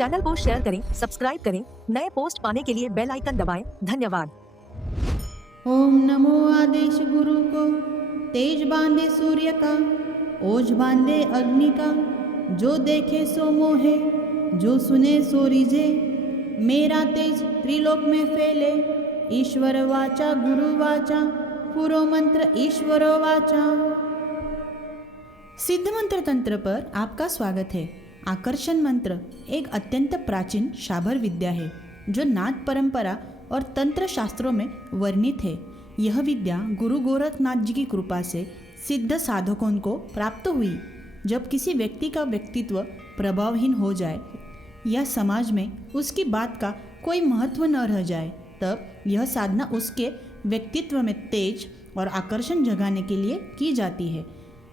Channel को share करें, subscribe करें, नए पोस्ट पाने के लिए बेल आइकन दबाएं। धन्यवाद। ओम नमो आदेश गुरु को, तेज बांधे सूर्य का, ओज बांधे अग्नि का, जो देखे सो मोहे, जो सुने सो रिझे। मेरा तेज त्रिलोक में फैले, ईश्वर वाचा गुरु वाचा, पूरो मंत्र ईश्वरो वाचा। सिद्ध मंत्र तंत्र पर आपका स्वागत है। आकर्षण मंत्र एक अत्यंत प्राचीन शाबर विद्या है जो नाथ परंपरा और तंत्र शास्त्रों में वर्णित है। यह विद्या गुरु गोरखनाथ जी की कृपा से सिद्ध साधकों को प्राप्त हुई। जब किसी व्यक्ति का व्यक्तित्व प्रभावहीन हो जाए या समाज में उसकी बात का कोई महत्व न रह जाए, तब यह साधना उसके व्यक्तित्व में तेज और आकर्षण जगाने के लिए की जाती है।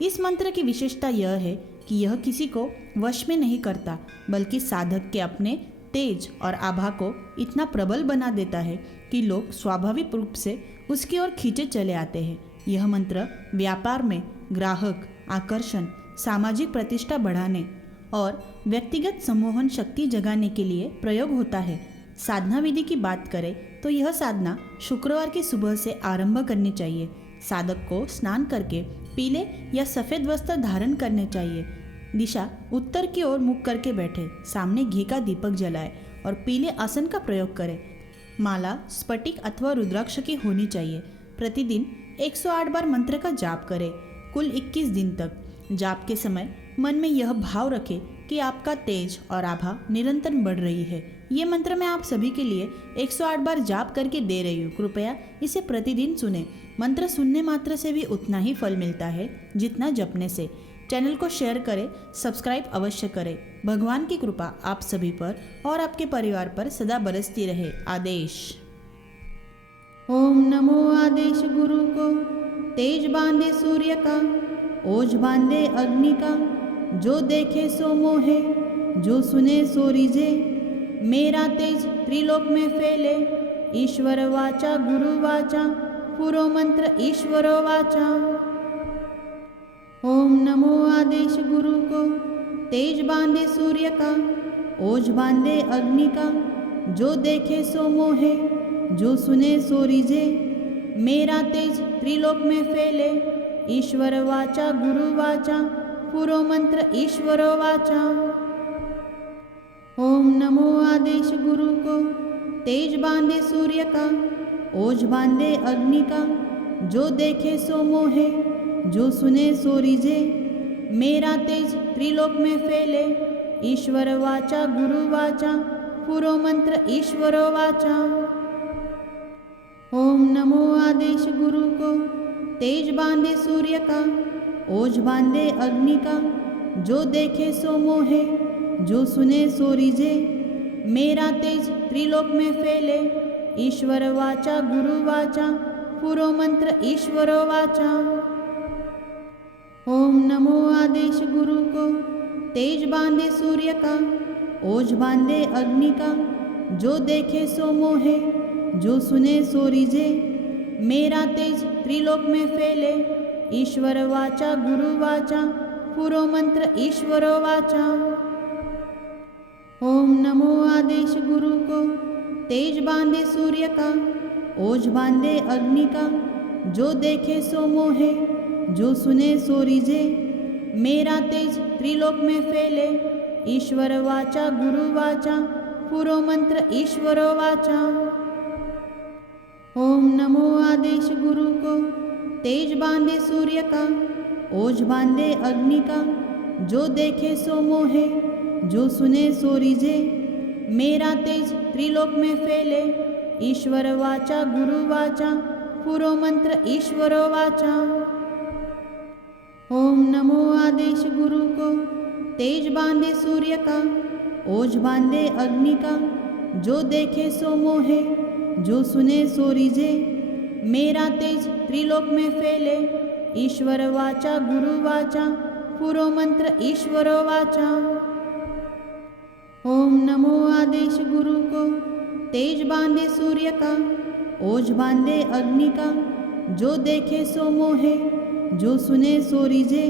इस मंत्र की विशेषता यह है कि यह किसी को वश में नहीं करता, बल्कि साधक के अपने तेज और आभा को इतना प्रबल बना देता है कि लोग स्वाभाविक रूप से उसकी ओर खींचे चले आते हैं। यह मंत्र व्यापार में ग्राहक आकर्षण, सामाजिक प्रतिष्ठा बढ़ाने और व्यक्तिगत सम्मोहन शक्ति जगाने के लिए प्रयोग होता है। साधना विधि की बात करें तो यह साधना शुक्रवार की सुबह से आरंभ करनी चाहिए। साधक को स्नान करके पीले या सफ़ेद वस्त्र धारण करने चाहिए। दिशा उत्तर की ओर मुख करके बैठे, सामने घी का दीपक जलाए और पीले आसन का प्रयोग करें। माला स्फटिक अथवा रुद्राक्ष की होनी चाहिए। प्रतिदिन 108 बार मंत्र का जाप करें, कुल 21 दिन तक। जाप के समय मन में यह भाव रखें कि आपका तेज और आभा निरंतर बढ़ रही है। ये मंत्र मैं आप सभी के लिए 108 बार जाप करके दे रही हूँ। कृपया इसे प्रतिदिन सुने। मंत्र सुनने मात्र से भी उतना ही फल मिलता है जितना जपने से। चैनल को शेयर करें, सब्सक्राइब अवश्य करें। भगवान की कृपा आप सभी पर और आपके परिवार पर सदा बरसती रहे। आदेश। ओम नमो आदेश गुरु को, तेज बांधे सूर्य का, ओज बांधे अग्नि का, जो देखे सो मोहे, जो सुने सो रिझे। मेरा तेज त्रिलोक में फैले, ईश्वर वाचा गुरु वाचा, पूरो मंत्र ईश्वरो वाचा। ओम नमो आदेश गुरु को, तेज बांधे सूर्य का, ओज बांधे अग्नि का, जो देखे सो मोहे, जो सुने सो रिझे। मेरा तेज त्रिलोक में फैले, ईश्वर वाचा गुरु वाचा, पूरो मंत्र ईश्वरो वाचा। ओम नमो आदेश गुरु को, तेज बांधे सूर्य का, ओज बांधे अग्नि का, जो देखे सो मोहे, जो सुने सो रिझे। मेरा तेज त्रिलोक में फैले, ईश्वर वाचा गुरु वाचा, पूरो मंत्र ईश्वरो वाचा। ओम नमो आदेश गुरु को, तेज बांधे सूर्य का, ओज बांधे अग्नि का, जो देखे सो मोहे, जो सुने सो रिझे। मेरा तेज त्रिलोक में फैले, ईश्वर वाचा गुरु वाचा, पूरो मंत्र ईश्वरो वाचा। ओम नमो आदेश गुरु को, तेज बांधे सूर्य का, ओज बांधे अग्नि का, जो देखे सो मोहे, जो सुने सो रिझे। मेरा तेज त्रिलोक में फैले, ईश्वर वाचा गुरु वाचा, पूरो मंत्र ईश्वरो वाचा। ओम नमो आदेश गुरु को, तेज बांधे सूर्य का, ओज बांधे अग्नि का, जो देखे सो मोहे, जो सुने सो रिझे। मेरा तेज त्रिलोक में फैले, ईश्वर वाचा गुरु वाचा, पूरो मंत्र ईश्वरो वाचा। ओम नमो आदेश गुरु को, तेज बांधे सूर्य का, ओज बांधे अग्नि का, जो देखे सो मोहे, जो सुने सो रिझे। मेरा तेज त्रिलोक में फैले, ईश्वर वाचा गुरु वाचा, पूरो मंत्र ईश्वरो वाचा। ओम नमो आदेश गुरु को, तेज बांधे सूर्य का, ओज बांधे अग्नि का, जो देखे सो मोहे, जो सुने सो रिझे। मेरा तेज त्रिलोक में फैले, ईश्वर वाचा गुरु वाचा, पूरो मंत्र ईश्वरो वाचा। ओम नमो आदेश गुरु को, तेज बांधे सूर्य का, ओज बांधे अग्नि का, जो देखे सो मोहे, जो सुने सो रिझे।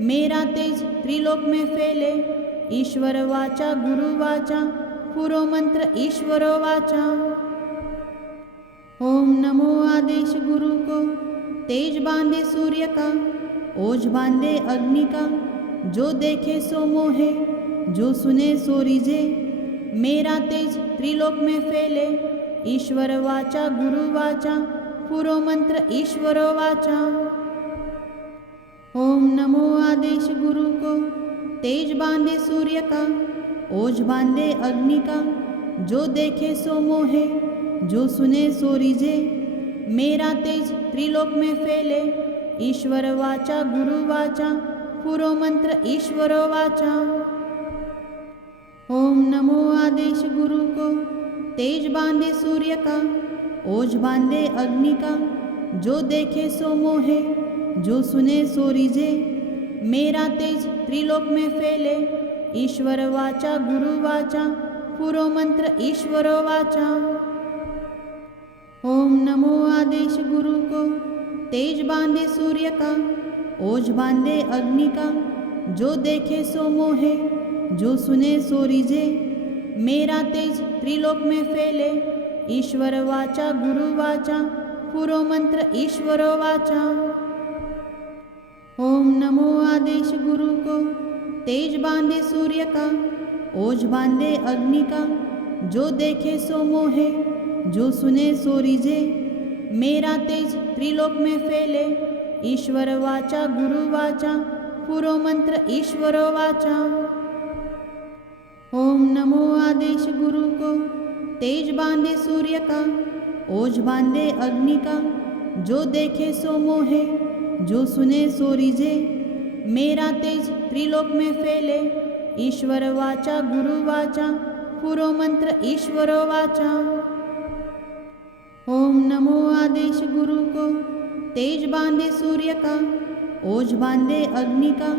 मेरा तेज त्रिलोक में फैले, ईश्वर वाचा गुरु वाचा पूरो मंत्र ईश्वरो वाचा। ओम नमो आदेश गुरु को, तेज बांधे सूर्य का, ओज बांधे अग्नि का, जो देखे सो मोहे, जो सुने सो रिझे, मेरा तेज त्रिलोक में फैले, ईश्वर वाचा गुरु वाचा पूरो मंत्र ईश्वरो वाचा। ओम नमो आदेश गुरु को, तेज बांधे सूर्य का, ओज बांधे अग्नि का, जो देखे सो मोहे, जो सुने सो रिझे, मेरा तेज त्रिलोक में फैले, ईश्वर वाचा गुरु वाचा पूरो मंत्र ईश्वरो वाचा। ओम नमो आदेश गुरु को, तेज बांधे सूर्य का, ओज बांधे अग्नि का, जो देखे सो मोहे, जो सुने सो रिझे, मेरा तेज त्रिलोक में फैले, ईश्वर वाचा गुरु वाचा पूरो मंत्र ईश्वरो वाचा। ओम नमो आदेश गुरु को, तेज बांधे सूर्य का, ओज बांधे अग्नि का, जो देखे सो मोहे, जो सुने सो रिझे, मेरा तेज त्रिलोक में फैले, ईश्वर वाचा गुरु वाचा पूरो मंत्र ईश्वरो वाचा। ओम नमो आदेश गुरु को, तेज बांधे सूर्य का, ओज बांधे अग्नि का, जो देखे सो मोहे, जो सुने सो रिझे, मेरा तेज त्रिलोक में फैले, ईश्वर वाचा गुरु वाचा पूरो मंत्र ईश्वरो वाचा। ओम नमो आदेश गुरु को, तेज बांधे सूर्य का, ओज बांधे अग्नि का, जो देखे सो मोहे, जो सुने सो रिझे, मेरा तेज त्रिलोक में फैले, ईश्वर वाचा गुरु वाचा पूरो मंत्र ईश्वरो वाचा। ओम नमो आदेश गुरु को, तेज बांधे सूर्य का, ओज बांधे अग्नि का,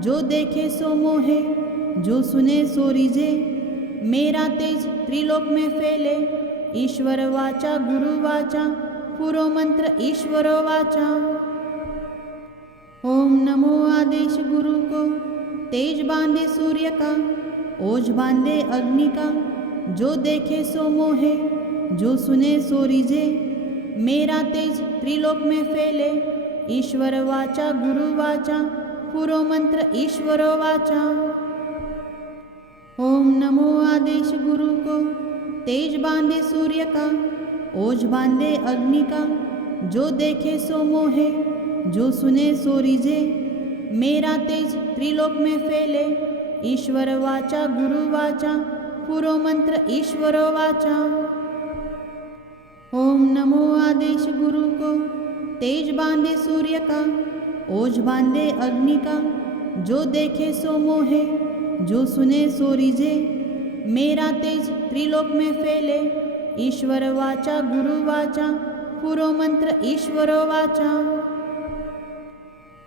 जो देखे सो मोहे, जो सुने सो रिझे, मेरा तेज त्रिलोक में फैले, ईश्वर वाचा गुरु वाचा पूरो मंत्र ईश्वरो वाचा। ओम नमो आदेश गुरु को, तेज बांधे सूर्य का, ओज बांधे अग्नि का, जो देखे सो मोहे, जो सुने सो रिझे, मेरा तेज त्रिलोक में फैले, ईश्वर वाचा गुरु वाचा पूरो मंत्र ईश्वरो वाचा। ओम नमो आदेश गुरु को, तेज बांधे सूर्य का, ओज बांधे अग्नि का, जो देखे सो मोहे, जो सुने सो रिझे, मेरा तेज त्रिलोक में फैले, ईश्वर वाचा गुरु वाचा पूरो मंत्र ईश्वरो वाचा। ओम नमो आदेश गुरु को, तेज बांधे सूर्य का, ओज बांधे अग्नि का, जो देखे सो मोहे, जो सुने सो रिझे, मेरा तेज त्रिलोक में फैले, ईश्वर वाचा गुरु वाचा पूरो मंत्र ईश्वरो वाचा।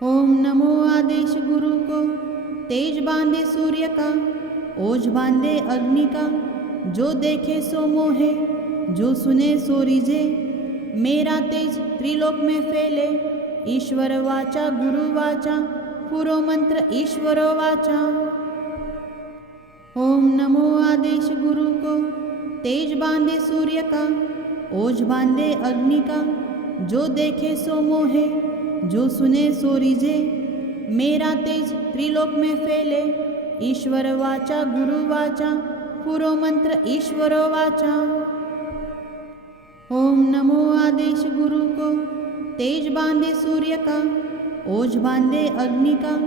ओम नमो आदेश गुरु को, तेज बांधे सूर्य का, ओज बांधे अग्नि का, जो देखे सो मोहे, जो सुने सो रिझे, मेरा तेज त्रिलोक में फैले, ईश्वर वाचा गुरु वाचा पूरो मंत्र ईश्वरो वाचा। ओम नमो आदेश गुरु को, तेज बांधे सूर्य का, ओज बांधे अग्नि का, जो देखे सो मोहे, जो सुने सो रिझे, मेरा तेज त्रिलोक में फैले, ईश्वर वाचा गुरु वाचा पूरो मंत्र ईश्वरो वाचा। ओम नमो आदेश गुरु को, तेज बांधे सूर्य का, ओज बांधे अग्नि का,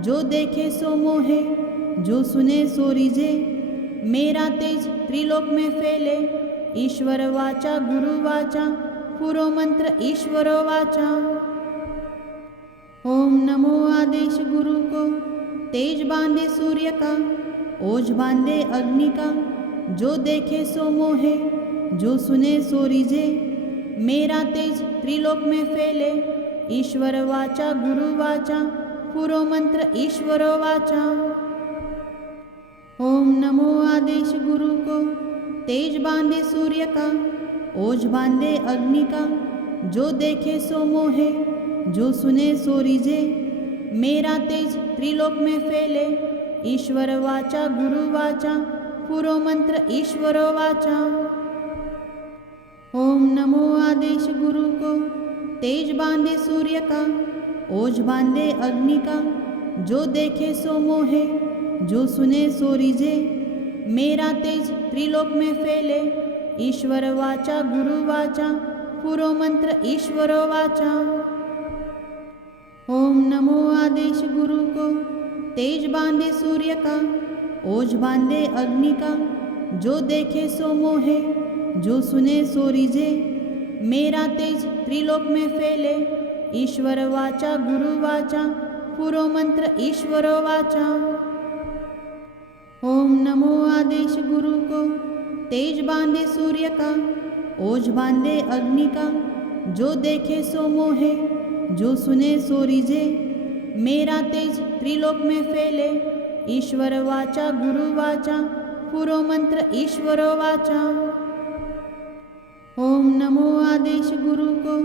जो देखे सो मोहे, जो सुने सो रिझे, मेरा तेज त्रिलोक में फैले, ईश्वर वाचा गुरु वाचा पूरो मंत्र ईश्वरो वाचा। ओम नमो आदेश गुरु को, तेज बांधे सूर्य का, ओज बांधे अग्नि का, जो देखे सो मोहे, जो सुने सो रिझे, मेरा तेज त्रिलोक में फैले, ईश्वर वाचा गुरु वाचा पूरो मंत्र ईश्वरो वाचा। ओम नमो आदेश गुरु को, तेज बांधे सूर्य का, ओज बांधे अग्नि का, जो देखे सो मोहे, जो सुने सो रिझे, मेरा तेज त्रिलोक में फैले, ईश्वर वाचा गुरु वाचा पुरो मंत्र ईश्वर वाचा। ओम नमो आदेश गुरु को, तेज बांधे सूर्य का, ओज बांधे अग्नि का, जो देखे सो मोहे, जो सुने सो रिझे, मेरा तेज त्रिलोक में फैले, ईश्वर वाचा गुरु वाचा पुरो मंत्र ईश्वर वाचा। ओम नमो आदेश गुरु को, तेज बांधे सूर्य का, ओज बांधे अग्नि का, जो देखे सो मोहे, जो सुने सो रिझे, मेरा तेज त्रिलोक में फैले, ईश्वर वाचा गुरु वाचा पुरो मंत्र ईश्वर वाचा। ओम नमो आदेश गुरु को, तेज बांधे सूर्य का, ओज बांधे अग्नि का, जो देखे सो मोहे, जो सुने सो रिझे, मेरा तेज त्रिलोक में फैले, ईश्वर वाचा गुरु वाचा पुरो मंत्र ईश्वर वाचा। ओम नमो आदेश गुरु को,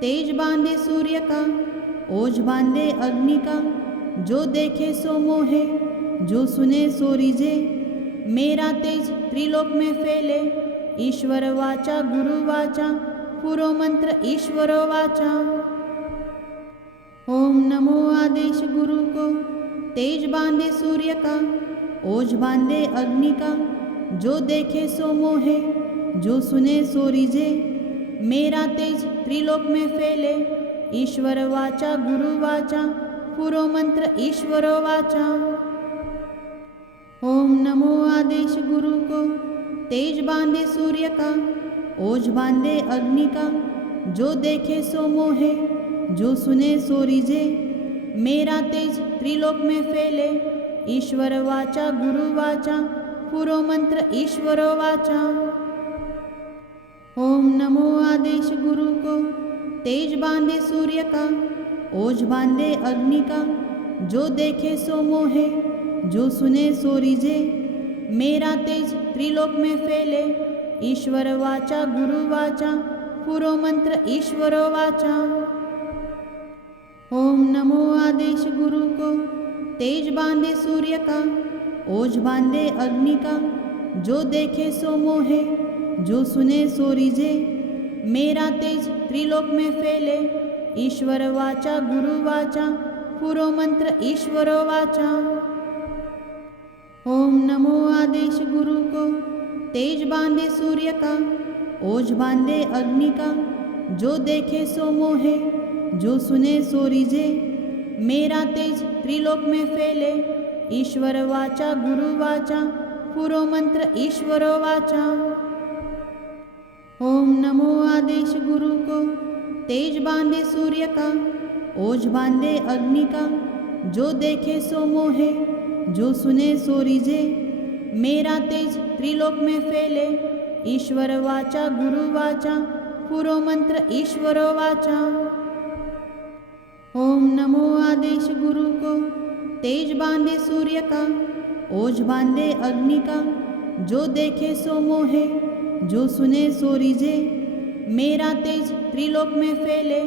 तेज बांधे सूर्य का, ओज बांधे अग्नि का, जो देखे सो मोहे, जो सुने सो रिझे, मेरा तेज त्रिलोक में फैले, ईश्वर वाचा गुरु वाचा पुरो मंत्र ईश्वर वाचा। ओम नमो आदेश गुरु को, तेज बांधे सूर्य का, ओज बांधे अग्नि का, जो देखे सो मोहे, जो सुने सो रिझे, मेरा तेज त्रिलोक में फैले, ईश्वर वाचा गुरु वाचा पुरो मंत्र ईश्वर वाचा। ओम नमो आदेश गुरु को, तेज बांधे सूर्य का, ओज बांधे अग्नि का, जो देखे सो मोहे, जो सुने सो रिझे, मेरा तेज त्रिलोक में फैले, ईश्वर वाचा गुरु वाचा पुरो मंत्र ईश्वर वाचा। ओम नमो आदेश गुरु को, तेज बांधे सूर्य का, ओज बांधे अग्नि का, जो देखे सो मोहे, जो सुने सो रिझे, मेरा तेज त्रिलोक में फैले, ईश्वर वाचा गुरु वाचा पुरो मंत्र ईश्वर वाचा। ओम नमो आदेश गुरु को, तेज बांधे सूर्य का, ओज बांधे अग्नि का, जो देखे सो मोहे, जो सुने सो रिझे, मेरा तेज त्रिलोक में फैले, ईश्वर वाचा गुरु वाचा पुरो मंत्र ईश्वर वाचा। ओम नमो आदेश गुरु को, तेज बांधे सूर्य का, ओज बांधे अग्नि का, जो देखे सो मोहे, जो सुने सो रिझे, मेरा तेज त्रिलोक में फैले, ईश्वर वाचा गुरु वाचा पुरो मंत्र ईश्वर वाचा। ओम नमो आदेश गुरु को, तेज बांधे सूर्य का, ओज बांधे अग्नि का, जो देखे सो मोहे, जो सुने सो रिझे, मेरा तेज त्रिलोक में फैले, ईश्वर वाचा गुरु वाचा पुरो मंत्र ईश्वर वाचा। ओम नमो आदेश गुरु को, तेज बांधे सूर्य का, ओज बांधे अग्नि का, जो देखे सो मोहे, जो सुने सो रिझे, मेरा तेज त्रिलोक में फैले,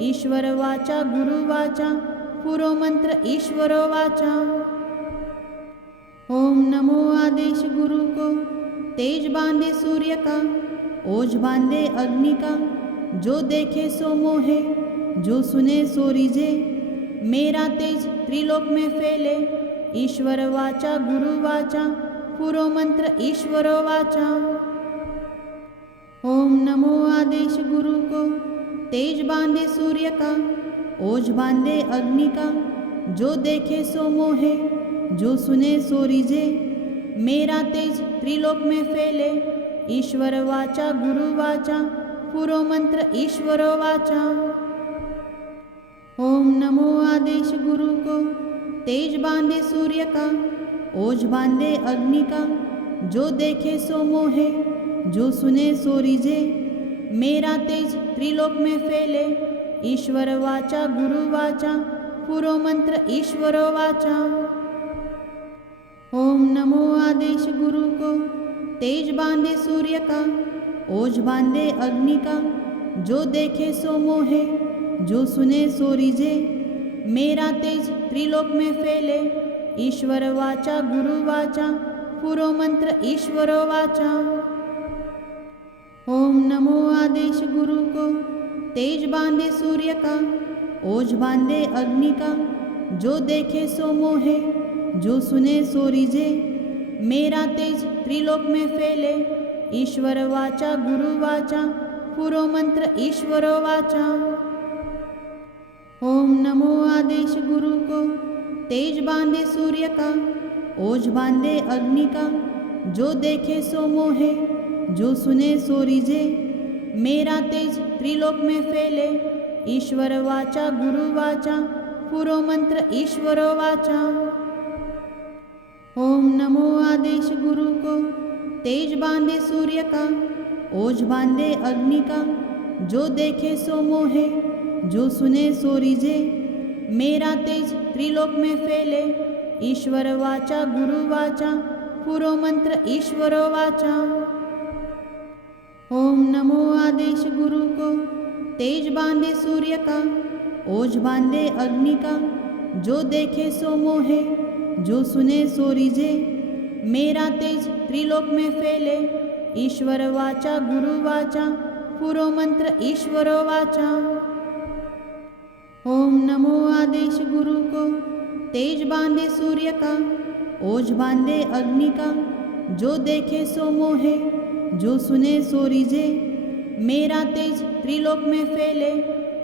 ईश्वर वाचा गुरु वाचा पुरो मंत्र ईश्वर वाचा। ओम नमो आदेश गुरु को, तेज बांधे सूर्य का, ओज बांधे अग्नि का, जो देखे सो मोहे, जो सुने सो रिझे, मेरा तेज त्रिलोक में फैले, ईश्वर वाचा गुरु वाचा पुरो मंत्र ईश्वर वाचा। ओम नमो आदेश गुरु को, तेज बांधे सूर्य का, ओज बांधे अग्नि का, जो देखे सो मोहे, जो सुने सो रिझे, मेरा तेज त्रिलोक में फैले, ईश्वर वाचा गुरु वाचा पुरो मंत्र ईश्वर वाचा। ओम नमो आदेश गुरु को, तेज बांधे सूर्य का, ओज बांधे अग्नि का, जो देखे सो मोहे, जो सुने सो रिझे, मेरा तेज त्रिलोक में फैले, ईश्वर वाचा गुरु वाचा पुरो मंत्र ईश्वर वाचा। ओम नमो आदेश गुरु को, तेज बांधे सूर्य का, ओज बांधे अग्नि का, जो देखे सो मोहे, जो सुने सो रिझे, मेरा तेज त्रिलोक में फैले, ईश्वर वाचा गुरु वाचा पुरो मंत्र ईश्वर वाचा। ओम नमो आदेश गुरु को, तेज बांधे सूर्य का, ओज बांधे अग्नि का, जो देखे सो मोहे, जो सुने सो रिझे, मेरा तेज त्रिलोक में फैले, ईश्वर वाचा गुरु वाचा पुरो मंत्र ईश्वर वाचा। ओम नमो आदेश गुरु को, तेज बांधे सूर्य का, ओज बांधे अग्नि का, जो देखे सो मोहे, जो सुने सो रिझे, मेरा तेज त्रिलोक में फैले, ईश्वर वाचा गुरु वाचा पुरो मंत्र ईश्वर वाचा। ओम नमो आदेश गुरु को, तेज बांधे सूर्य का, ओज बांधे अग्नि का, जो देखे सो मोहे, जो सुने सो रिझे, मेरा तेज त्रिलोक में फैले, ईश्वर वाचा गुरु वाचा पुरो मंत्र ईश्वर वाचा। ओम नमो आदेश गुरु को, तेज बांधे सूर्य का, ओज बांधे अग्नि का, जो देखे सो मोहे, जो सुने सो रिझे, मेरा तेज त्रिलोक में फैले, ईश्वर वाचा गुरु वाचा पुरो मंत्र ईश्वर वाचा। ओम नमो आदेश गुरु को, तेज बांधे सूर्य का, ओज बांधे अग्नि का, जो देखे सो मोहे, जो सुने सो रिझे, मेरा तेज त्रिलोक में फैले,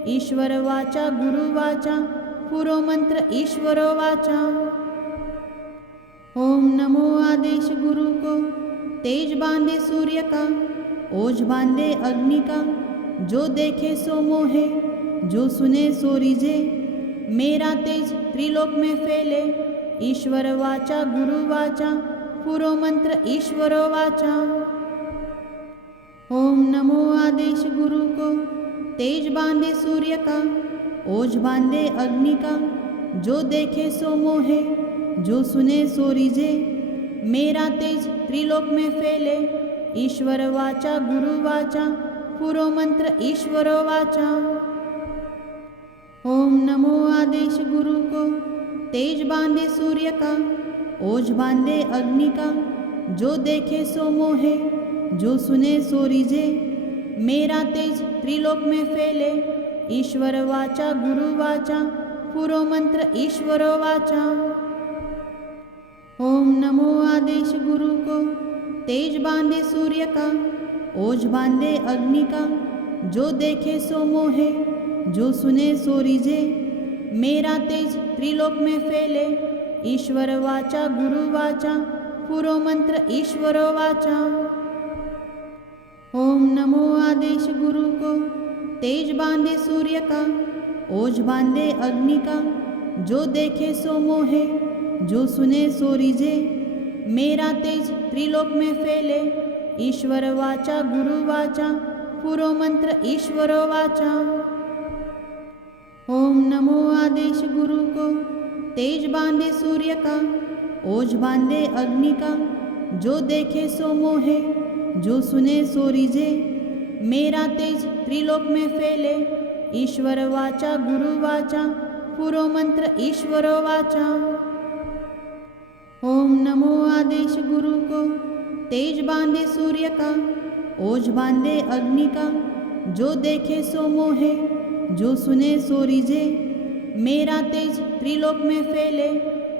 ईश्वर वाचा गुरु वाचा पुरो मंत्र ईश्वर वाचा। ओम नमो आदेश गुरु को, तेज बांधे सूर्य का, ओज बांधे अग्नि का, जो देखे सो मोहे, जो सुने सो रिझे, मेरा तेज त्रिलोक में फैले, ईश्वर वाचा गुरु वाचा पुरो मंत्र ईश्वर वाचा। ओम नमो आदेश गुरु को, तेज बांधे सूर्य का, ओज बांधे अग्नि का, जो देखे सो मोहे, जो सुने सो रिझे, मेरा तेज त्रिलोक में फैले, ईश्वर वाचा गुरु वाचा पुरो मंत्र ईश्वर वाचा। ओम नमो आदेश गुरु को, तेज बांधे सूर्य का, ओज बांधे अग्नि का, जो देखे सो मोहे, जो सुने सो रिझे, मेरा तेज त्रिलोक में फैले, ईश्वर वाचा गुरु वाचा पुरो मंत्र ईश्वर वाचा। ओम नमो आदेश गुरु को, तेज बांधे सूर्य का, ओज बांधे अग्नि का, जो देखे सो मोहे, जो सुने सो रिझे, मेरा तेज त्रिलोक में फैले, ईश्वर वाचा गुरु वाचा पुरो मंत्र ईश्वर वाचा। ओम नमो आदेश गुरु को, तेज बांधे सूर्य का, ओज बांधे अग्नि का, जो देखे सो मोहे, जो सुने सो रिझे, मेरा तेज त्रिलोक में फैले, ईश्वर वाचा गुरु वाचा पुरो मंत्र ईश्वर वाचा। ओम नमो आदेश गुरु को, तेज बांधे सूर्य का, ओज बांधे अग्नि का, जो देखे सो मोहे, जो सुने सो रिझे, मेरा तेज त्रिलोक में फैले, ईश्वर वाचा गुरु वाचा पुरो मंत्र ईश्वर वाचा। ओम नमो आदेश गुरु को, तेज बांधे सूर्य का, ओज बांधे अग्नि का, जो देखे सो मोहे, जो सुने सो रिझे, मेरा तेज त्रिलोक में फैले,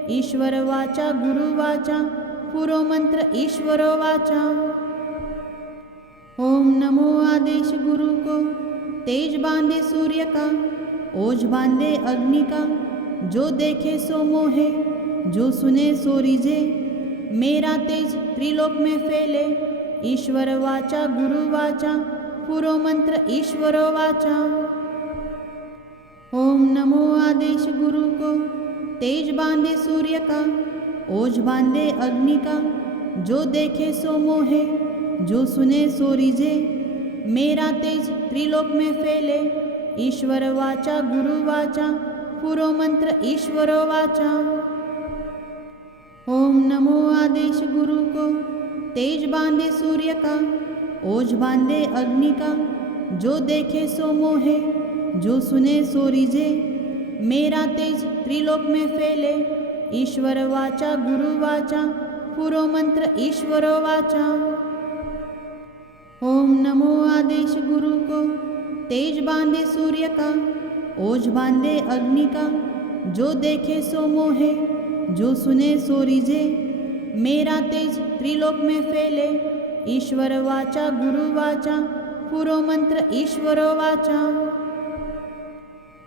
ईश्वर वाचा गुरु वाचा पुरो मंत्र ईश्वर वाचा। ओम नमो आदेश गुरु को, तेज बांधे सूर्य का, ओज बांधे अग्नि का, जो देखे सो मोहे, जो सुने सो रिझे, मेरा तेज त्रिलोक में फैले, ईश्वर वाचा गुरु वाचा पुरो मंत्र ईश्वर वाचा। ओम नमो आदेश गुरु को, तेज बांधे सूर्य का, ओज बांधे अग्नि का, जो देखे सो मोहे, जो सुने सो रिझे, मेरा तेज त्रिलोक में फैले, ईश्वर वाचा गुरु वाचा पुरो मंत्र ईश्वर वाचा। ओम नमो आदेश गुरु को, तेज बांधे सूर्य का, ओज बांधे अग्नि का, जो देखे सो मोहे, जो सुने सो रिझे, मेरा तेज त्रिलोक में फैले, ईश्वर वाचा गुरु वाचा पुरो मंत्र ईश्वरो वाचा। ओम नमो आदेश गुरु को, तेज बांधे सूर्य का, ओज बांधे अग्नि का, जो देखे सो मोहे, जो सुने सो रिझे, मेरा तेज त्रिलोक में फैले, ईश्वर वाचा गुरु वाचा पुरो मंत्र ईश्वरो वाचा।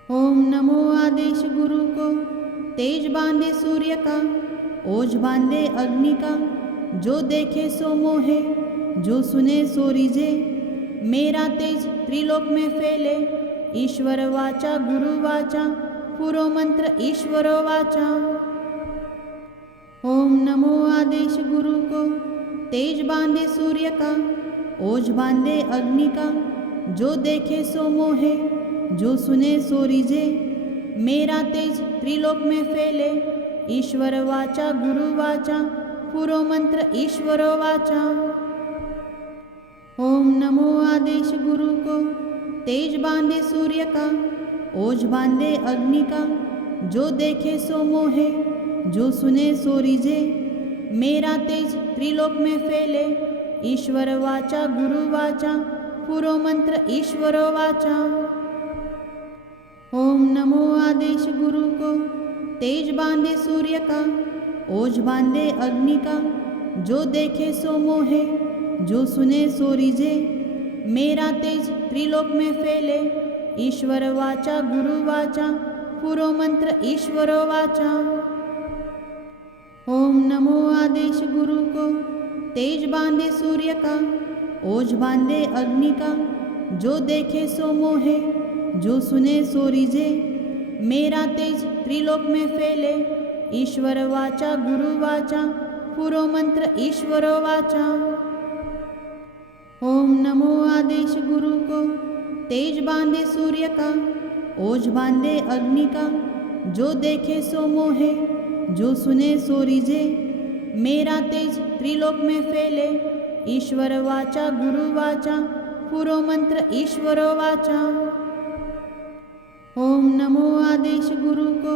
ओम नमो आदेश गुरु को, तेज बांधे सूर्य का, ओज बांधे अग्नि का, जो देखे सो मोहे, जो सुने सो रिझे, मेरा तेज त्रिलोक में फैले, ईश्वर वाचा गुरु वाचा पुरो मंत्र ईश्वरो वाचा। ओम नमो आदेश गुरु को, तेज बांधे सूर्य का, ओज बांधे अग्नि का, जो देखे सो मोहे, जो सुने सो रिझे, मेरा तेज त्रिलोक में फैले, ईश्वर वाचा गुरु वाचा पुरो मंत्र ईश्वरो वाचा। ओम नमो आदेश गुरु को, तेज बांधे सूर्य का, ओज बांधे अग्नि का, जो देखे सो मोहे, जो सुने सो रिझे, मेरा तेज त्रिलोक में फैले, ईश्वर वाचा गुरु वाचा पुरो मंत्र ईश्वरो वाचा। ओम नमो आदेश गुरु को, तेज बांधे सूर्य का, ओज बांधे अग्नि का, जो देखे सो मोहे, जो सुने सो रिझे, मेरा तेज त्रिलोक में फैले, ईश्वर वाचा गुरु वाचा पुरो मंत्र ईश्वरो वाचा। ओम नमो आदेश गुरु को, तेज बांधे सूर्य का, ओज बांधे अग्नि का, जो देखे सो मोहे, जो सुने सो रिझे, मेरा तेज त्रिलोक में फैले, ईश्वर वाचा गुरु वाचा पुरो मंत्र ईश्वरो वाचा। ओम नमो आदेश गुरु को, तेज बांधे सूर्य का, ओज बांधे अग्नि का, जो देखे सो मोहे, जो सुने सो रिझे, मेरा तेज त्रिलोक में फैले, ईश्वर वाचा गुरु वाचा पुरो मंत्र ईश्वरो वाचा। ओम नमो आदेश गुरु को,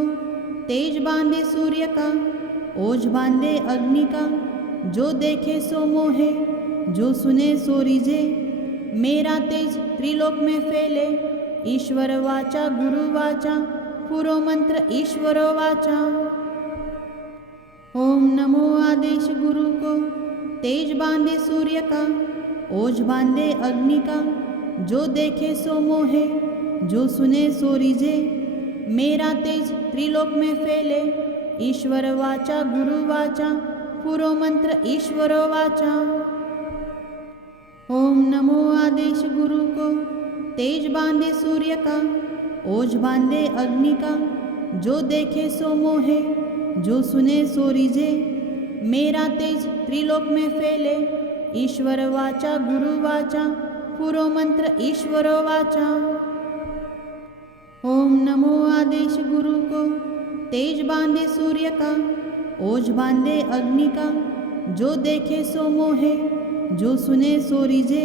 तेज बांधे सूर्य का, ओज बांधे अग्नि का, जो देखे सो मोहे, जो सुने सो रिझे, मेरा तेज त्रिलोक में फैले, ईश्वर वाचा गुरु वाचा पुरो मंत्र ईश्वरो वाचा। ओम नमो आदेश गुरु को, तेज बांधे सूर्य का, ओज बांधे अग्नि का, जो देखे सो मोहे, जो सुने सो रिझे, मेरा तेज त्रिलोक में फैले, ईश्वर वाचा गुरु वाचा पुरो मंत्र ईश्वरो वाचा। ओम नमो आदेश गुरु को, तेज बांधे सूर्य का, ओज बांधे अग्नि का, जो देखे सो मोहे, जो सुने सो रिझे, मेरा तेज त्रिलोक में फैले, ईश्वर वाचा गुरु वाचा पुरो मंत्र ईश्वरो वाचा। ओम नमो आदेश गुरु को, तेज बांधे सूर्य का, ओज बांधे अग्नि का, जो देखे सो मोहे, जो सुने सो रिझे,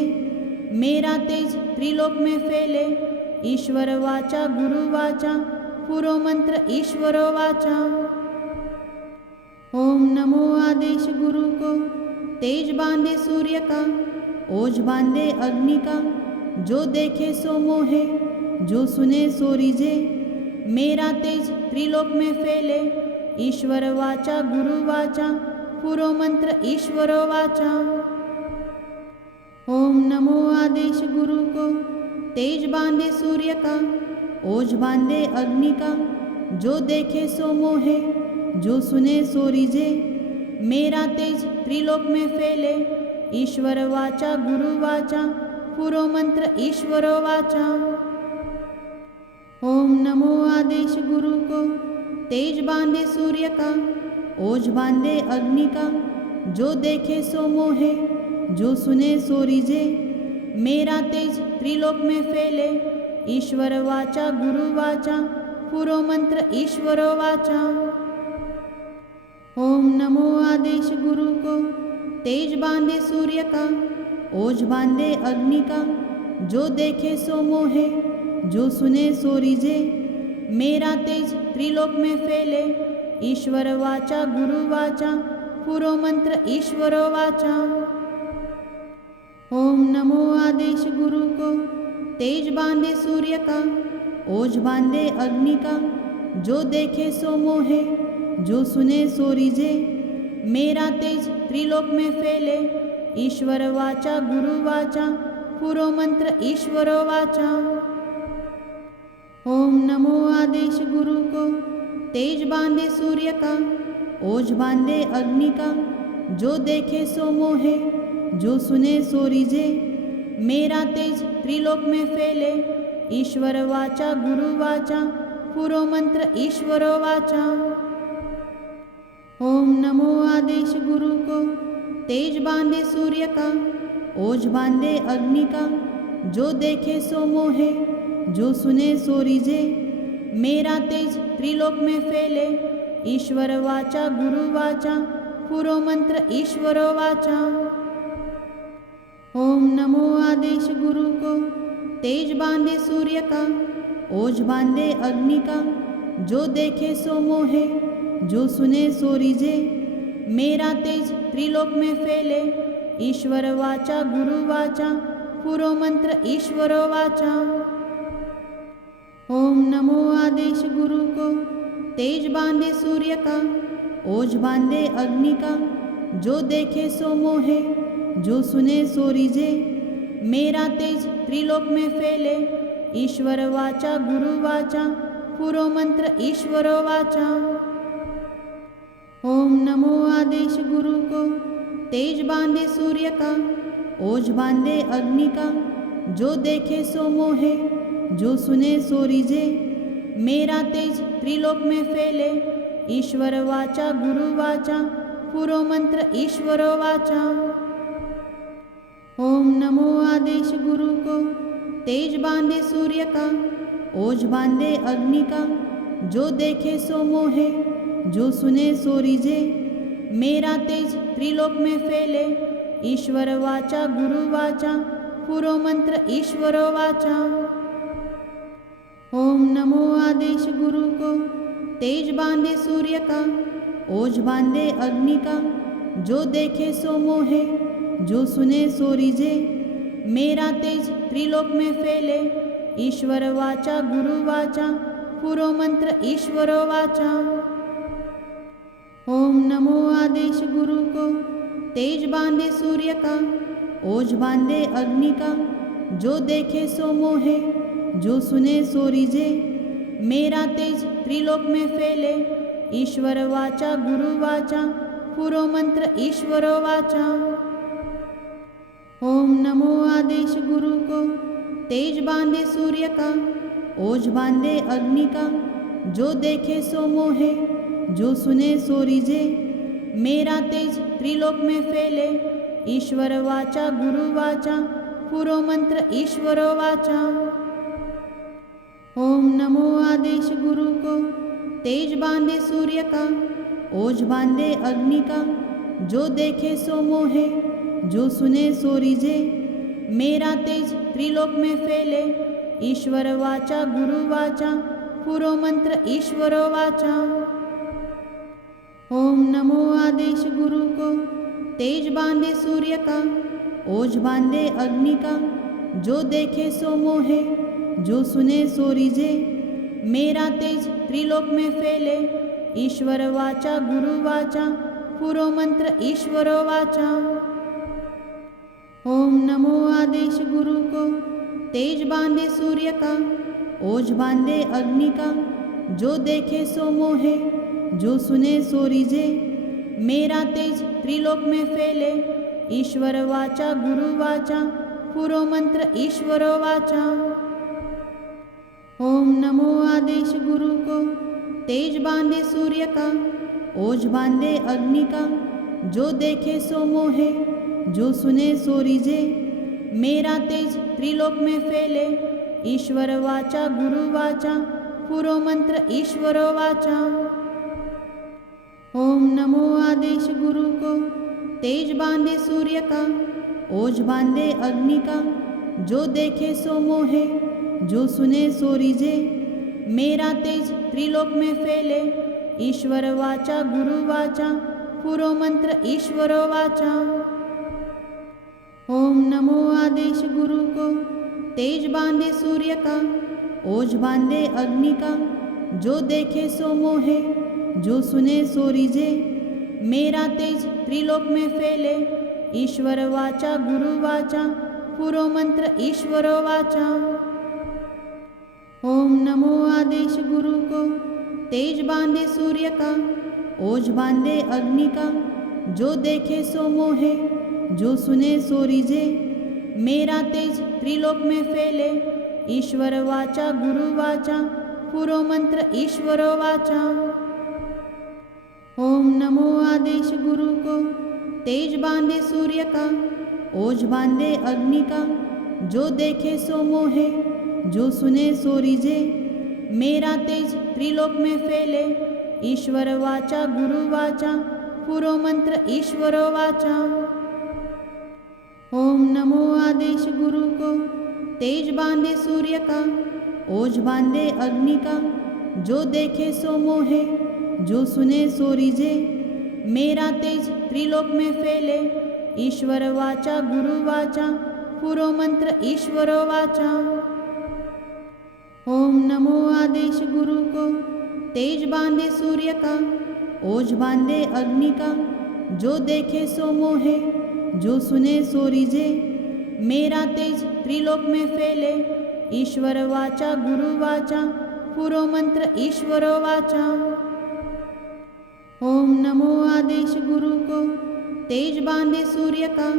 मेरा तेज त्रिलोक में फैले, ईश्वर वाचा गुरु वाचा पुरो मंत्र ईश्वरो वाचा। ओम नमो आदेश गुरु को, तेज बांधे सूर्य का, ओज बांधे अग्नि का, जो देखे सो मोहे, जो सुने सो रिझे, मेरा तेज त्रिलोक में फैले, ईश्वर वाचा गुरु वाचा पुरो मंत्र ईश्वरो वाचा। ओम नमो आदेश गुरु को, तेज बांधे सूर्य का, ओज बांधे अग्नि का, जो देखे सो मोहे, जो सुने सो रिझे, मेरा तेज त्रिलोक में फैले, ईश्वर वाचा गुरु वाचा पुरो मंत्र ईश्वरो वाचा। ओम नमो आदेश गुरु को, तेज बांधे सूर्य का, ओज बांधे अग्नि का, जो देखे सो मोहे, जो सुने सो रिझे, मेरा तेज त्रिलोक में फैले, ईश्वर वाचा गुरु वाचा पुरो मंत्र ईश्वरो वाचा। ओम नमो आदेश गुरु को, तेज बांधे सूर्य का, ओज बांधे अग्नि का, जो देखे सो मोहे, जो सुने सो रिझे, मेरा तेज त्रिलोक में फैले, ईश्वर वाचा गुरु वाचा पूरो मंत्र ईश्वर वाचा। ओम नमो आदेश गुरु को, तेज बांधे सूर्य का, ओज बांधे अग्नि का, जो देखे सो मोहे, जो सुने सो रिझे, मेरा तेज त्रिलोक में फैले, ईश्वर वाचा गुरु वाचा पूरो मंत्र ईश्वर वाचा। ओम नमो आदेश गुरु को, तेज बांधे सूर्य का, ओज बांधे अग्नि का, जो देखे सो मोहे, जो सुने सो रिझे, मेरा तेज त्रिलोक में फैले, ईश्वर वाचा गुरु वाचा पूरो मंत्र ईश्वर वाचा। ओम नमो आदेश गुरु को, तेज बांधे सूर्य का, ओज बांधे अग्नि का, जो देखे सो मोहे, जो सुने सो रिझे, मेरा तेज त्रिलोक में फैले, ईश्वर वाचा गुरु वाचा पूरो मंत्र ईश्वर वाचा। ओम नमो आदेश गुरु को, तेज बांधे सूर्य का, ओज बांधे अग्नि का, जो देखे सो मोहे, जो सुने सो रिझे, मेरा तेज त्रिलोक में फैले, ईश्वर वाचा गुरु वाचा पूरो मंत्र ईश्वर वाचा। ओम नमो आदेश गुरु को, तेज बांधे सूर्य का, ओज बांधे अग्नि का, जो देखे सो मोहे, जो सुने सो रिझे, मेरा तेज त्रिलोक में फैले, ईश्वर वाचा गुरु वाचा पूरो मंत्र ईश्वर वाचा। ओम नमो आदेश गुरु को, तेज बांधे सूर्य का, ओज बांधे अग्नि का, जो देखे सो मोहे, जो सुने सो रिझे, मेरा तेज त्रिलोक में फैले, ईश्वर वाचा गुरु वाचा पूरो मंत्र ईश्वर वाचा। ओम नमो आदेश गुरु को, तेज बांधे सूर्य का, ओज बांधे अग्नि का, जो देखे सो मोहे, जो सुने सो रिझे, मेरा तेज त्रिलोक में फैले, ईश्वर वाचा गुरु वाचा पूरो मंत्र ईश्वर वाचा। ओम नमो आदेश गुरु को, तेज बांधे सूर्य का, ओज बांधे अग्नि का, जो देखे सो मोहे, जो सुने सो रिझे, मेरा तेज त्रिलोक में फैले, ईश्वर वाचा गुरु वाचा पूरो मंत्र ईश्वर वाचा। ओम नमो आदेश गुरु को, तेज बांधे सूर्य का, ओज बांधे अग्नि का, जो देखे सो मोहे, जो सुने सो रिझे, मेरा तेज त्रिलोक में फैले, ईश्वर वाचा गुरु वाचा पूरो मंत्र ईश्वर वाचा। ओम नमो आदेश गुरु को, तेज बांधे सूर्य का, ओज बांधे अग्नि का, जो देखे सो मोहे, जो सुने सो रिझे, मेरा तेज त्रिलोक में फैले, ईश्वर वाचा गुरु वाचा पूरो मंत्र ईश्वर वाचा। ओम नमो आदेश गुरु को, तेज बांधे सूर्य का, ओज बांधे अग्नि का, जो देखे सो मोहे, जो सुने सो रिझे, मेरा तेज त्रिलोक में फैले, ईश्वर वाचा गुरु वाचा पूरो मंत्र ईश्वर वाचा। ओम नमो आदेश गुरु को, तेज बांधे सूर्य का, ओज बांधे अग्नि का, जो देखे सो मोहे, जो सुने सो रिझे, मेरा तेज त्रिलोक में फैले, ईश्वर वाचा गुरु वाचा पूरो मंत्र ईश्वर वाचा। ओम नमो आदेश गुरु को, तेज बांधे सूर्य का, ओज बांधे अग्नि का, जो देखे सो मोहे, जो सुने सो रिझे, मेरा तेज त्रिलोक में फैले, ईश्वर वाचा गुरु वाचा पूरो मंत्र ईश्वर वाचा। ओम नमो आदेश गुरु को, तेज बांधे सूर्य का, ओज बांधे अग्नि का, जो देखे सो मोहे, जो सुने सो रिझे, मेरा तेज त्रिलोक में फैले, ईश्वर वाचा गुरु वाचा पूरो मंत्र ईश्वर वाचा। ओम नमो आदेश गुरु को, तेज बांधे सूर्य का, ओज बांधे अग्नि का, जो देखे सो मोहे, जो सुने सो रिझे, मेरा तेज त्रिलोक में फैले, ईश्वर वाचा गुरु वाचा पुरो मंत्र ईश्वर वाचा। ओम नमो आदेश गुरु को, तेज बांधे सूर्य का, ओज बांधे अग्नि का, जो देखे सो मोहे, जो सुने सो रिझे, मेरा तेज त्रिलोक में फैले, ईश्वर वाचा गुरु वाचा पुरो मंत्र ईश्वर वाचा। ओम नमो आदेश गुरु को, तेज बांधे सूर्य का, ओज बांधे अग्नि का, जो देखे सो मोहे, जो सुने सो रिझे, मेरा तेज त्रिलोक में फैले, ईश्वर वाचा गुरु वाचा पुरो मंत्र ईश्वर वाचा। ओम नमो आदेश गुरु को, तेज बांधे सूर्य का, ओज बांधे अग्नि का, जो देखे सो मोहे, जो सुने सो रिझे, मेरा तेज त्रिलोक में फैले, ईश्वर वाचा गुरु वाचा पुरो मंत्र ईश्वर वाचा। ओम नमो आदेश गुरु को, तेज बांधे सूर्य का, ओज बांधे अग्नि का, जो देखे सो मोहे, जो सुने सो रिझे, मेरा तेज त्रिलोक में फैले, ईश्वर वाचा गुरु वाचा पुरो मंत्र ईश्वर वाचा। ओम नमो आदेश गुरु को, तेज बांधे सूर्य का, ओज बांधे अग्नि का, जो देखे सो मोहे, जो सुने सो रिझे, मेरा तेज त्रिलोक में फैले, ईश्वर वाचा गुरु वाचा पुरो मंत्र ईश्वर वाचा। ओम नमो आदेश गुरु को, तेज बांधे सूर्य का,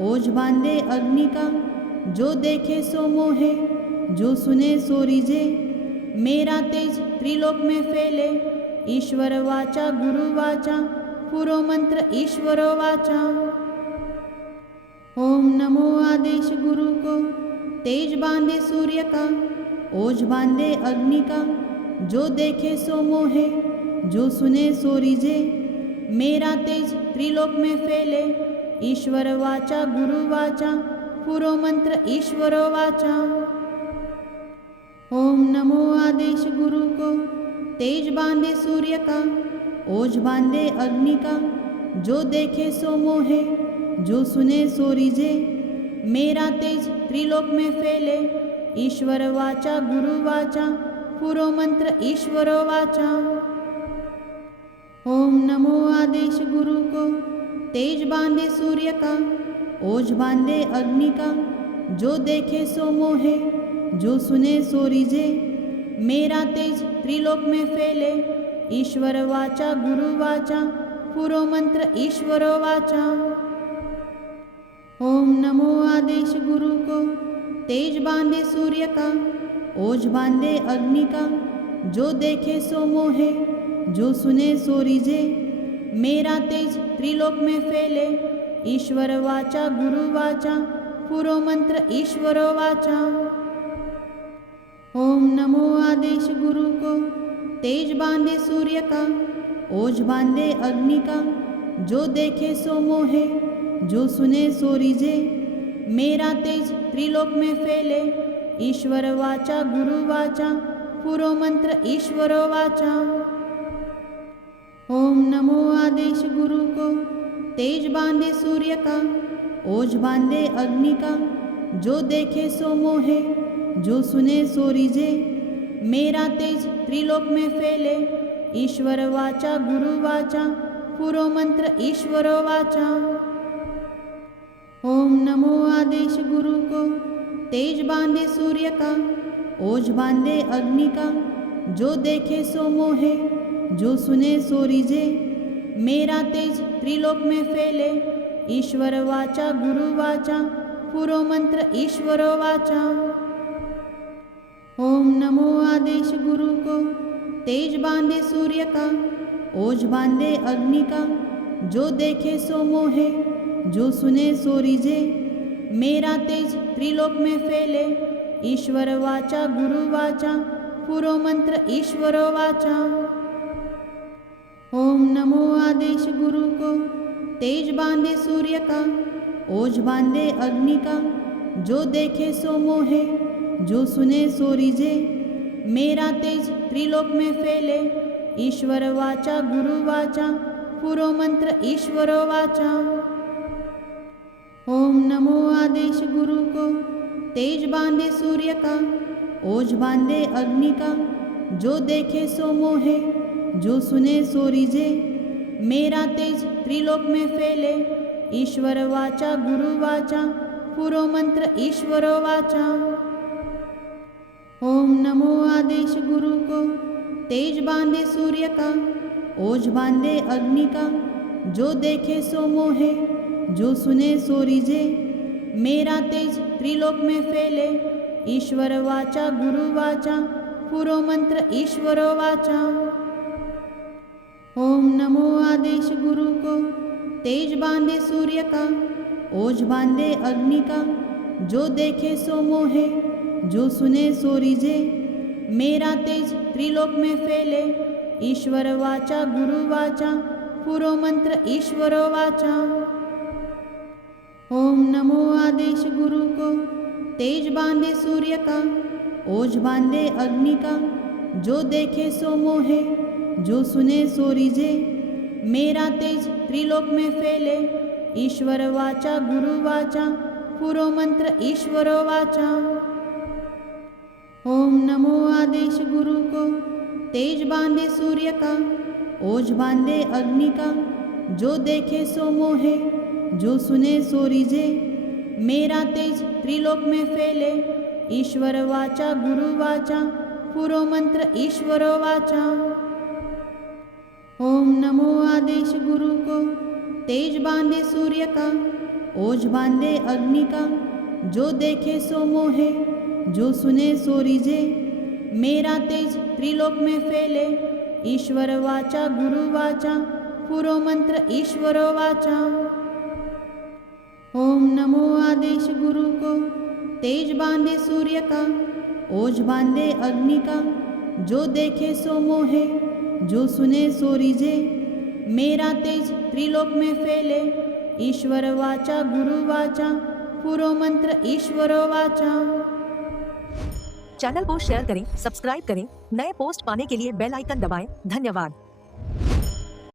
ओज बांधे अग्नि का, जो देखे सो मोहे, जो सुने सो रिझे, मेरा तेज त्रिलोक में फैले, ईश्वर वाचा गुरु वाचा पुरो मंत्र ईश्वर वाचा। ओम नमो आदेश गुरु को, तेज बांधे सूर्य का, ओज बांधे अग्नि का, जो देखे सो मोहे, जो सुने सो रिझे, मेरा तेज त्रिलोक में फैले, ईश्वर वाचा गुरु वाचा पुरो मंत्र ईश्वर वाचा। ओम नमो आदेश गुरु को, तेज बांधे सूर्य का, ओज बांधे अग्नि का, जो देखे सो मोहे, जो सुने सो रिझे, मेरा तेज त्रिलोक में फैले, ईश्वर वाचा गुरु वाचा पुरो मंत्र ईश्वर वाचा। ओम नमो आदेश गुरु को, तेज बांधे सूर्य का, ओज बांधे अग्नि का, जो देखे सो मोहे, जो सुने सो रिझे, मेरा तेज त्रिलोक में फैले, ईश्वर वाचा गुरु वाचा पुरो मंत्र ईश्वर वाचा। ओम नमो आदेश गुरु को, तेज बांधे सूर्य का, ओज बांधे अग्नि का, जो देखे सो मोहे, जो सुने सो रिझे, मेरा तेज त्रिलोक में फैले, ईश्वर वाचा गुरु वाचा पुरो मंत्र ईश्वर वाचा। ओम नमो आदेश गुरु को, तेज बांधे सूर्य का, ओज बांधे अग्नि का, जो देखे सो मोहे, जो सुने सो रिझे, मेरा तेज त्रिलोक में फैले, ईश्वर वाचा गुरु वाचा पुरो मंत्र ईश्वर वाचा। ओम नमो आदेश गुरु को, तेज बांधे सूर्य का, ओज बांधे अग्नि का, जो देखे सो मोहे, जो सुने सो रिझे, मेरा तेज त्रिलोक में फैले, ईश्वर वाचा गुरु वाचा पुरो मंत्र ईश्वर वाचा। ओम नमो आदेश गुरु को, तेज बांधे सूर्य का, ओज बांधे अग्नि का, जो देखे सो मोहे, जो सुने सो रिझे, मेरा तेज त्रिलोक में फैले, ईश्वर वाचा गुरु वाचा पुरो मंत्र ईश्वर वाचा। ओम नमो आदेश गुरु को, तेज बांधे सूर्य का, ओज बांधे अग्नि का, जो देखे सो मोहे, जो सुने सो रिझे, मेरा तेज त्रिलोक में फैले, ईश्वर वाचा गुरु वाचा पुरो मंत्र ईश्वर वाचा। ओम नमो आदेश गुरु को, तेज बांधे सूर्य का, ओज बांधे अग्नि का, जो देखे सो मोहे, जो सुने सो रिझे, मेरा तेज त्रिलोक में फैले, ईश्वर वाचा गुरु वाचा पूरो मंत्र ईश्वरो वाचा। ओम नमो आदेश गुरु को, तेज बांधे सूर्य का, ओज बांधे अग्नि का, जो देखे सो मोहे, जो सुने सो रिझे, मेरा तेज त्रिलोक में फैले, ईश्वर वाचा गुरु वाचा पूरो मंत्र ईश्वरो वाचा। ओम नमो आदेश गुरु को, तेज बांधे सूर्य का, ओज बांधे अग्नि का, जो देखे सो मोहे, जो सुने सो रिझे, मेरा तेज त्रिलोक में फैले, ईश्वर वाचा गुरु वाचा पूरो मंत्र ईश्वरो वाचा। ओम नमो आदेश गुरु को, तेज बांधे सूर्य का, ओज बांधे अग्नि का, जो देखे सो मोहे, जो सुने सो रिझे, मेरा तेज त्रिलोक में फैले, ईश्वर वाचा गुरु वाचा पूरो मंत्र ईश्वरो वाचा। ओम नमो आदेश गुरु को, तेज बांधे सूर्य का, ओज बांधे अग्नि का, जो देखे सो मोहे, जो सुने सो रिझे, मेरा तेज त्रिलोक में फैले, ईश्वर वाचा गुरु वाचा पूरो मंत्र ईश्वरो वाचा। ओम नमो आदेश गुरु को, तेज बांधे सूर्य का, ओज बांधे अग्नि का, जो देखे सो मोहे, जो सुने सो रिझे, मेरा तेज त्रिलोक में फैले, ईश्वर वाचा गुरु वाचा पूरो मंत्र ईश्वरो वाचा। ओम नमो आदेश गुरु को, तेज बांधे सूर्य का, ओज बांधे अग्नि का, जो देखे सो मोहे, जो सुने सो रिझे, मेरा तेज त्रिलोक में फैले, ईश्वर वाचा गुरु वाचा पूरो मंत्र ईश्वरो वाचा। ओम नमो आदेश गुरु को, तेज बांधे सूर्य का, ओज बांधे अग्नि का, जो देखे सो मोहे, जो सुने सो रिझे, मेरा तेज त्रिलोक में फैले, ईश्वर वाचा गुरु वाचा पूरो मंत्र ईश्वरो वाचा। चैनल को शेयर करें, सब्सक्राइब करें, नए पोस्ट पाने के लिए बेल आइकन दबाएं। धन्यवाद।